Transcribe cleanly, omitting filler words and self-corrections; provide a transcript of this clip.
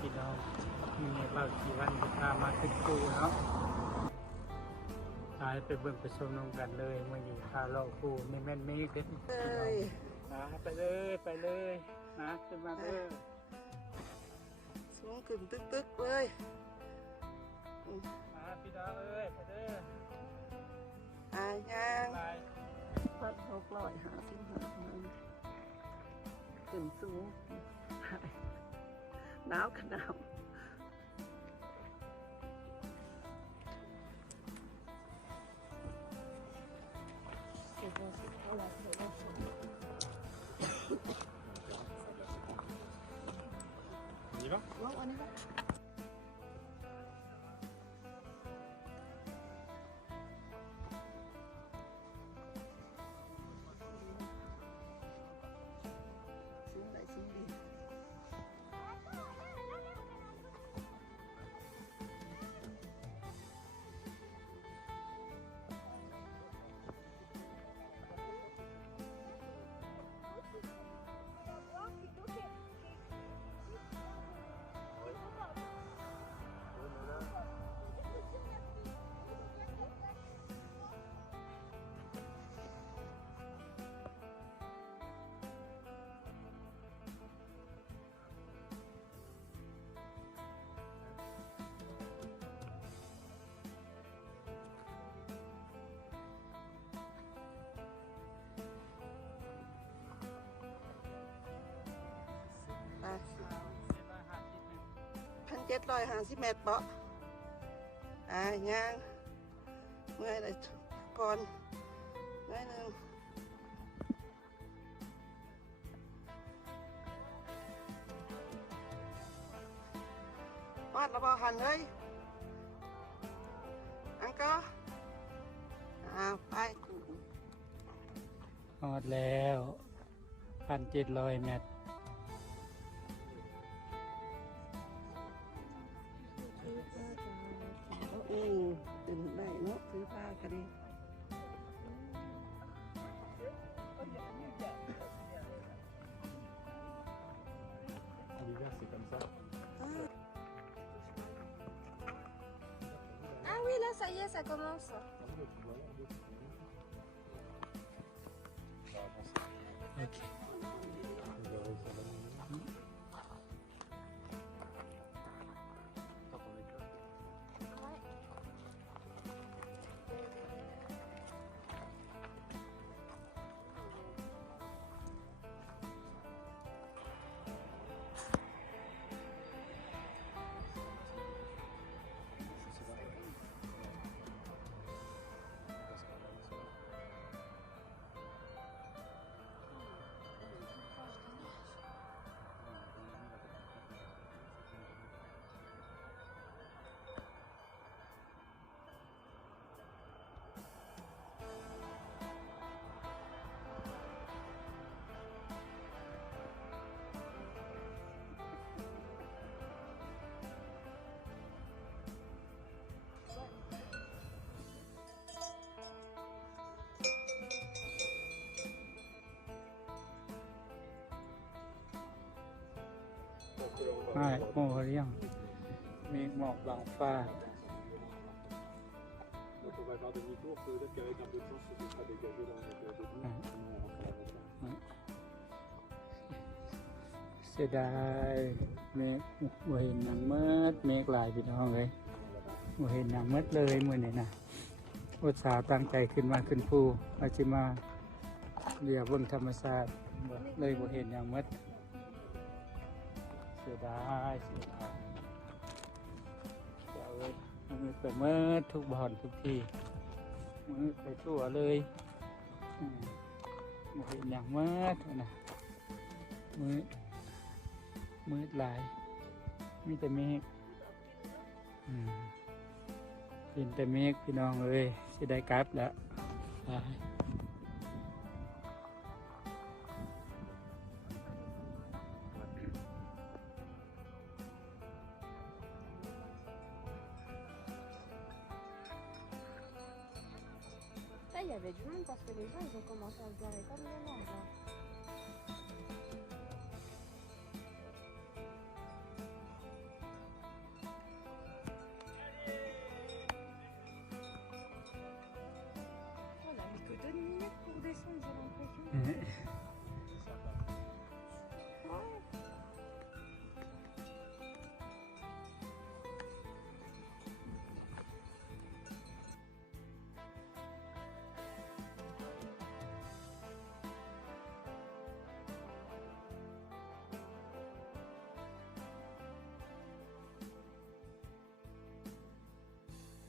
พี่น้องมีบางทีวันพามาขึ้นปูเนาะหายไปเบิ่งไปชมน้องกันเลยมื่อนี้พาเราปูไม่แม่นไม่เด็ดไปเลยนะขึ้นมาเด้อ สูงขึ้นตึกๆเลยพี่น้องเอ้ยไปเด้ย่าง ไป พัด650ขึ้นสูงหนาวขนาดดีป่ะ อันนี้สูงไหนสูงดี1,750 เมตรเปาะย่างเมื่อยเลยก่อนน้อยหนึ่งวาดระบอหันเลยอังก็ไป หอดแล้ว1,700 เมตรตื่นได้เนาะซื้อผ้ากันดีOui, là, ça y est, ça commence. Ok. Hai, màu riêng mình mọc bằng pha. Donc on va avoir demi-tour, peut-être qu'avec un peu de chance, ce sera dégagé dans le début. Sinon, on rentre à la maison. เสียดายเมฆบ่เห็นหนังมืดเมฆหลายพี่น้องเลยบ่เห็นหนังมืดเลยมื้อนี้นะอุตส่าห์ตั้งใจขึ้นมาขึ้นภูอาจิมาเรียบเบิ่งธรรมชาติเลยบ่เห็นหนังมืดเสียดายเจ้าเอ้ยมืดไปมืดทุกบ่อนทุกที่มืดไปทั่วเลยบ่เห็นหนังมืดนะมืดหลายมีแต่เมฆเห็นแต่เมฆพี่น้องเอ้ยสิได้กลับแล้ว Là, il y avait du monde parce que les gens, ils ont commencé à se garer comme des morts, là. ย